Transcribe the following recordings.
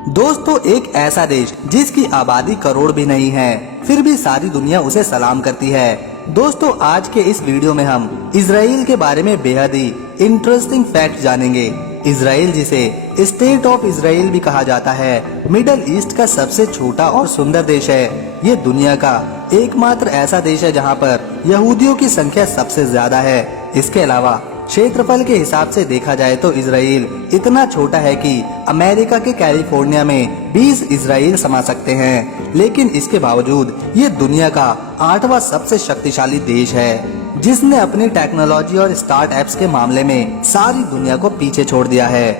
दोस्तों, एक ऐसा देश जिसकी आबादी करोड़ भी नहीं है, फिर भी सारी दुनिया उसे सलाम करती है। दोस्तों, आज के इस वीडियो में हम इजराइल के बारे में बेहद ही इंटरेस्टिंग फैक्ट जानेंगे। इजराइल, जिसे स्टेट ऑफ इजराइल भी कहा जाता है, मिडल ईस्ट का सबसे छोटा और सुंदर देश है। ये दुनिया का एकमात्र ऐसा देश है जहाँ पर यहूदियों की संख्या सबसे ज्यादा है। इसके अलावा क्षेत्रफल के हिसाब से देखा जाए तो इजराइल इतना छोटा है कि अमेरिका के कैलिफोर्निया में 20 इजराइल समा सकते हैं। लेकिन इसके बावजूद ये दुनिया का 8वां सबसे शक्तिशाली देश है, जिसने अपनी टेक्नोलॉजी और स्टार्टअप्स के मामले में सारी दुनिया को पीछे छोड़ दिया है।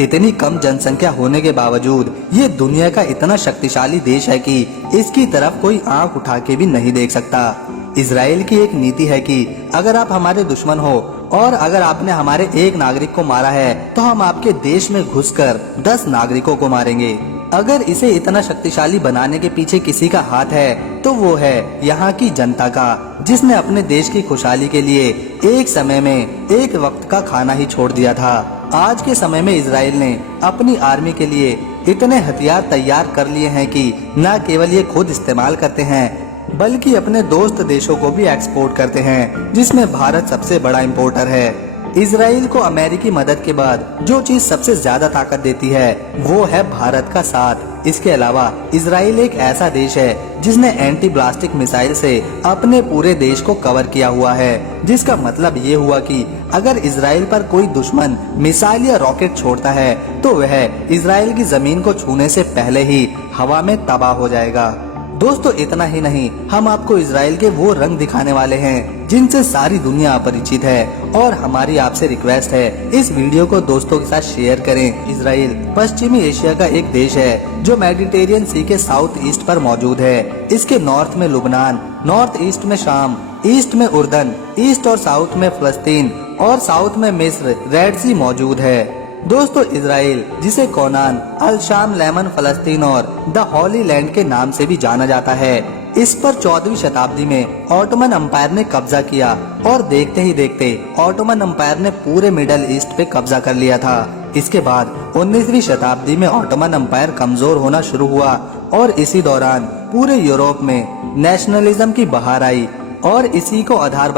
इतनी कम जनसंख्या होने के बावजूद ये दुनिया का इतना शक्तिशाली देश है कि इसकी तरफ कोई आंख उठा के भी नहीं देख सकता। इजराइल की एक नीति है कि अगर आप हमारे दुश्मन हो और अगर आपने हमारे एक नागरिक को मारा है तो हम आपके देश में घुसकर 10 नागरिकों को मारेंगे। अगर इसे इतना शक्तिशाली बनाने के पीछे किसी का हाथ है तो वो है यहाँ की जनता का, जिसने अपने देश की खुशहाली के लिए एक समय में एक वक्त का खाना ही छोड़ दिया था। आज के समय में इजराइल ने अपनी आर्मी के लिए इतने हथियार तैयार कर लिए हैं कि न केवल ये खुद इस्तेमाल करते हैं बल्कि अपने दोस्त देशों को भी एक्सपोर्ट करते हैं, जिसमें भारत सबसे बड़ा इंपोर्टर है। इजराइल को अमेरिकी मदद के बाद जो चीज सबसे ज्यादा ताकत देती है वो है भारत का साथ। इसके अलावा इजराइल एक ऐसा देश है जिसने एंटी ब्लास्टिक मिसाइल से अपने पूरे देश को कवर किया हुआ है, जिसका मतलब ये हुआ कि अगर इजराइल पर कोई दुश्मन मिसाइल या रॉकेट छोड़ता है तो वह इजराइल की जमीन को छूने से पहले ही हवा में तबाह हो जाएगा। दोस्तों, इतना ही नहीं, हम आपको इजराइल के वो रंग दिखाने वाले हैं जिनसे सारी दुनिया अपरिचित है। और हमारी आपसे रिक्वेस्ट है, इस वीडियो को दोस्तों के साथ शेयर करें। इजराइल पश्चिमी एशिया का एक देश है जो मेडिटेरियन सी के साउथ ईस्ट पर मौजूद है। इसके नॉर्थ में लुबनान, नॉर्थ ईस्ट में शाम, ईस्ट में उर्दन, ईस्ट और साउथ में फलस्तीन और साउथ में मिस्र, रेड सी मौजूद है। दोस्तों, इजराइल, जिसे कोनान, अल शाम, लेमन, फलस्तीन और द हॉली लैंड के नाम से भी जाना जाता है, इस पर 14वीं शताब्दी में ऑटोमन अम्पायर ने कब्जा किया और देखते ही देखते ऑटोमन अम्पायर ने पूरे मिडल ईस्ट पे कब्जा कर लिया था। इसके बाद 19वीं शताब्दी में ऑटोमन अम्पायर कमजोर होना शुरू हुआ और इसी दौरान पूरे यूरोप में नेशनलिज्म की बहार आई और इसी को आधार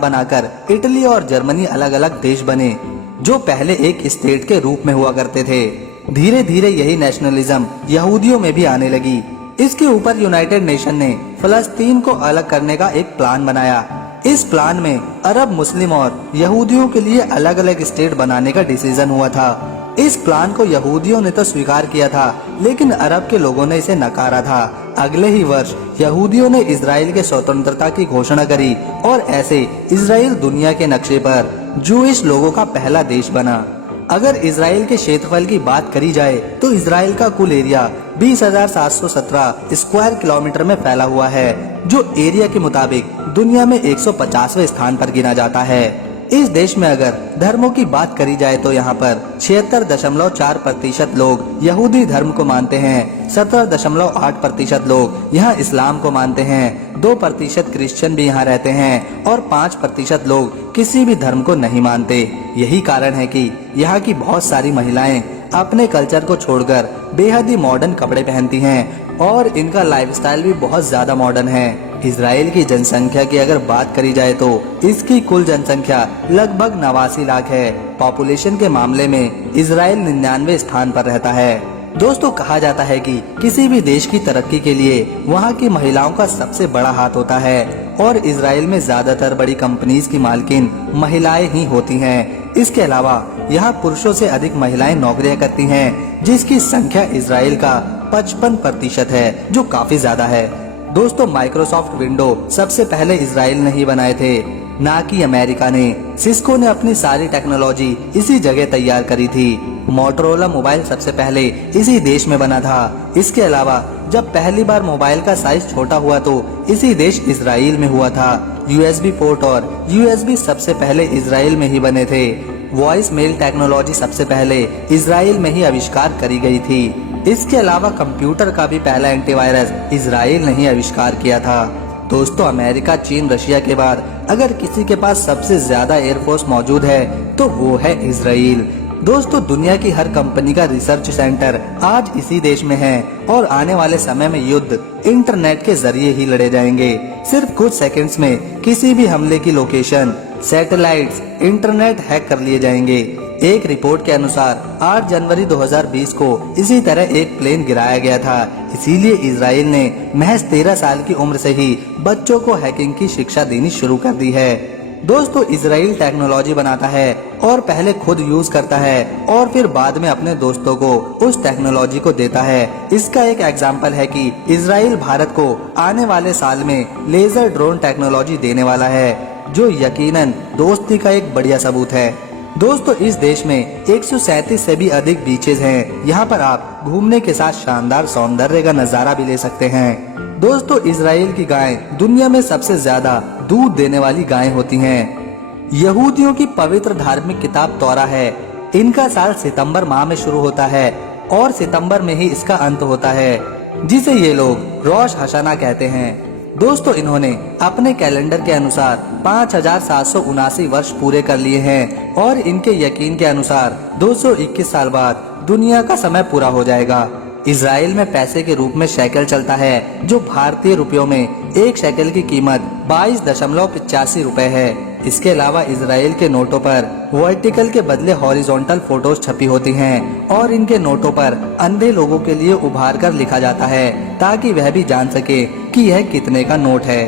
बनाकर इटली और जर्मनी अलग अलग देश बने, जो पहले एक स्टेट के रूप में हुआ करते थे। धीरे धीरे यही नेशनलिज्म यहूदियों में भी आने लगी। इसके ऊपर यूनाइटेड नेशन ने फलस्तीन को अलग करने का एक प्लान बनाया। इस प्लान में अरब, मुस्लिम और यहूदियों के लिए अलग अलग स्टेट बनाने का डिसीजन हुआ था। इस प्लान को यहूदियों ने तो स्वीकार किया था, लेकिन अरब के लोगों ने इसे नकारा था। अगले ही वर्ष यहूदियों ने इजराइल के स्वतंत्रता की घोषणा करी और ऐसे इजराइल दुनिया के नक्शे पर जूइश लोगों का पहला देश बना। अगर इजराइल के क्षेत्रफल की बात करी जाए तो इजराइल का कुल एरिया 20,717 स्क्वायर किलोमीटर में फैला हुआ है, जो एरिया के मुताबिक दुनिया में 150वें स्थान पर गिना जाता है। इस देश में अगर धर्मों की बात करी जाए तो यहाँ पर 76.4% लोग यहूदी धर्म को मानते हैं, 17.8% लोग यहाँ इस्लाम को मानते हैं, 2% क्रिश्चियन भी यहाँ रहते हैं और 5% लोग किसी भी धर्म को नहीं मानते। यही कारण है कि यहाँ की बहुत सारी महिलाएं अपने कल्चर को छोड़कर बेहद ही मॉडर्न कपड़े पहनती हैं और इनका लाइफस्टाइल भी बहुत ज्यादा मॉडर्न है। इजराइल की जनसंख्या की अगर बात करी जाए तो इसकी कुल जनसंख्या लगभग 89 लाख है। पॉपुलेशन के मामले में इजराइल 99वें स्थान पर रहता है। दोस्तों, कहा जाता है कि किसी भी देश की तरक्की के लिए वहाँ की महिलाओं का सबसे बड़ा हाथ होता है और इजराइल में ज्यादातर बड़ी कंपनीज की मालकिन महिलाएं ही होती हैं। इसके अलावा यहाँ पुरुषों से अधिक महिलाएं नौकरियां करती हैं, जिसकी संख्या इजराइल का 55% है, जो काफी ज्यादा है। दोस्तों, माइक्रोसॉफ्ट विंडो सबसे पहले इजराइल ने ही बनाए थे, ना कि अमेरिका ने। सिस्को ने अपनी सारी टेक्नोलॉजी इसी जगह तैयार करी थी। मोटोरोला मोबाइल सबसे पहले इसी देश में बना था। इसके अलावा जब पहली बार मोबाइल का साइज छोटा हुआ तो इसी देश इजराइल में हुआ था। यूएसबी पोर्ट और यूएसबी सबसे पहले इजराइल में ही बने थे। वॉइस मेल टेक्नोलॉजी सबसे पहले इजराइल में ही आविष्कार करी गई थी। इसके अलावा कंप्यूटर का भी पहला एंटीवायरस इजराइल ने ही आविष्कार किया था। दोस्तों, अमेरिका, चीन, रशिया के बाद अगर किसी के पास सबसे ज्यादा एयरफोर्स मौजूद है तो वो है इजराइल। दोस्तों दुनिया की हर कंपनी का रिसर्च सेंटर आज इसी देश में है और आने वाले समय में युद्ध इंटरनेट के जरिए ही लड़े जाएंगे। सिर्फ कुछ सेकंड्स में किसी भी हमले की लोकेशन, सैटेलाइट्स, इंटरनेट हैक कर लिए जाएंगे। एक रिपोर्ट के अनुसार 8 जनवरी 2020 को इसी तरह एक प्लेन गिराया गया था। इसीलिए इजराइल ने महज 13 साल की उम्र से ही बच्चों को हैकिंग की शिक्षा देनी शुरू कर दी है। दोस्तों इजराइल टेक्नोलॉजी बनाता है और पहले खुद यूज करता है और फिर बाद में अपने दोस्तों को उस टेक्नोलॉजी को देता है। इसका एक एग्जाम्पल है कि इजराइल भारत को आने वाले साल में लेजर ड्रोन टेक्नोलॉजी देने वाला है, जो यकीनन दोस्ती का एक बढ़िया सबूत है। दोस्तों इस देश में 137 से भी अधिक बीचेस हैं। यहाँ पर आप घूमने के साथ शानदार सौंदर्य का नजारा भी ले सकते हैं। दोस्तों इजराइल की गायें दुनिया में सबसे ज्यादा दूध देने वाली गायें होती हैं। यहूदियों की पवित्र धार्मिक किताब तौरा है। इनका साल सितंबर माह में शुरू होता है और सितंबर में ही इसका अंत होता है, जिसे ये लोग रोश हशाना कहते हैं। दोस्तों इन्होंने अपने कैलेंडर के अनुसार 5779 वर्ष पूरे कर लिए हैं और इनके यकीन के अनुसार 221 साल बाद दुनिया का समय पूरा हो जाएगा। इजराइल में पैसे के रूप में शेकल चलता है, जो भारतीय रुपयों में एक शेकल की कीमत 22.85 रुपए है। इसके अलावा इजराइल के नोटों पर वर्टिकल के बदले हॉरिजॉन्टल फोटोज छपी होती हैं और इनके नोटों पर अंधे लोगों के लिए उभार कर लिखा जाता है ताकि वह भी जान सके कि यह कितने का नोट है।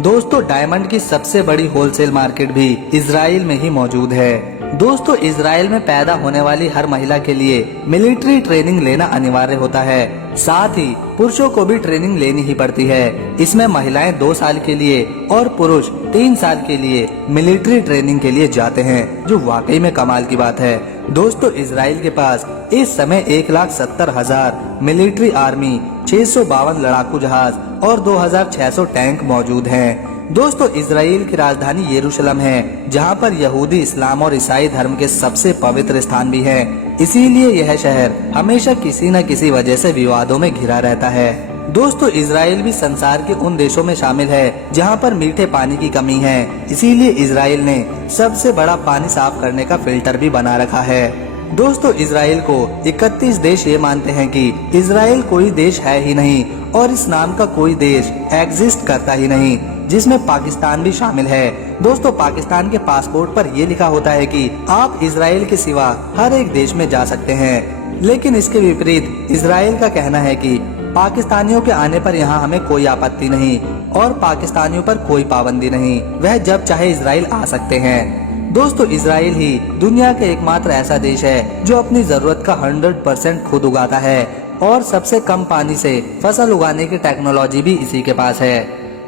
दोस्तों डायमंड की सबसे बड़ी होलसेल मार्केट भी इजराइल में ही मौजूद है। दोस्तों इजराइल में पैदा होने वाली हर महिला के लिए मिलिट्री ट्रेनिंग लेना अनिवार्य होता है। साथ ही पुरुषों को भी ट्रेनिंग लेनी ही पड़ती है। इसमें महिलाएं 2 साल के लिए और पुरुष 3 साल के लिए मिलिट्री ट्रेनिंग के लिए जाते हैं, जो वाकई में कमाल की बात है। दोस्तों इजराइल के पास इस समय 1,70,000 मिलिट्री आर्मी, 652 लड़ाकू जहाज और 2,600 टैंक मौजूद हैं। दोस्तों इजराइल की राजधानी यरूशलेम है, जहां पर यहूदी, इस्लाम और ईसाई धर्म के सबसे पवित्र स्थान भी हैं। इसीलिए यह शहर हमेशा किसी न किसी वजह से विवादों में घिरा रहता है। दोस्तों इजराइल भी संसार के उन देशों में शामिल है जहां पर मीठे पानी की कमी है। इसीलिए इजराइल ने सबसे बड़ा पानी साफ करने का फिल्टर भी बना रखा है। दोस्तों इजराइल को 31 देश ये मानते हैं कि इजराइल कोई देश है ही नहीं और इस नाम का कोई देश एग्जिस्ट करता ही नहीं, जिसमें पाकिस्तान भी शामिल है। दोस्तों पाकिस्तान के पासपोर्ट पर ये लिखा होता है कि आप इजराइल के सिवा हर एक देश में जा सकते हैं, लेकिन इसके विपरीत इजराइल का कहना है कि पाकिस्तानियों के आने पर यहाँ हमें कोई आपत्ति नहीं और पाकिस्तानियों पर कोई पाबंदी नहीं, वह जब चाहे इजराइल आ सकते हैं। दोस्तों इजराइल ही दुनिया का एकमात्र ऐसा देश है जो अपनी जरूरत का 100% खुद उगाता है और सबसे कम पानी से फसल उगाने की टेक्नोलॉजी भी इसी के पास है।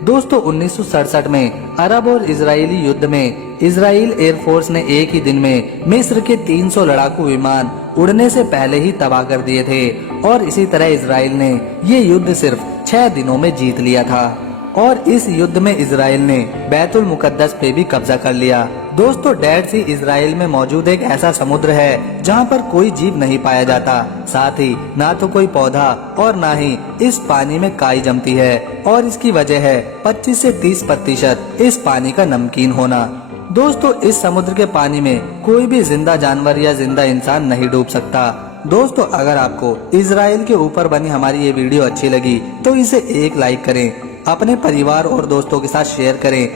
दोस्तों 1967 में अरब और इजरायली युद्ध में इजराइल एयरफोर्स ने एक ही दिन में मिस्र के 300 लड़ाकू विमान उड़ने से पहले ही तबाह कर दिए थे और इसी तरह इजराइल ने ये युद्ध सिर्फ 6 दिनों में जीत लिया था और इस युद्ध में इजराइल ने बैतुल मुकद्दस पे भी कब्जा कर लिया। दोस्तों डेड सी इजराइल में मौजूद एक ऐसा समुद्र है जहां पर कोई जीव नहीं पाया जाता, साथ ही ना तो कोई पौधा और ना ही इस पानी में काई जमती है और इसकी वजह है 25 से 30% इस पानी का नमकीन होना। दोस्तों इस समुद्र के पानी में कोई भी जिंदा जानवर या जिंदा इंसान नहीं डूब सकता। दोस्तों अगर आपको इजराइल के ऊपर बनी हमारी ये वीडियो अच्छी लगी तो इसे एक लाइक करें, अपने परिवार और दोस्तों के साथ शेयर करें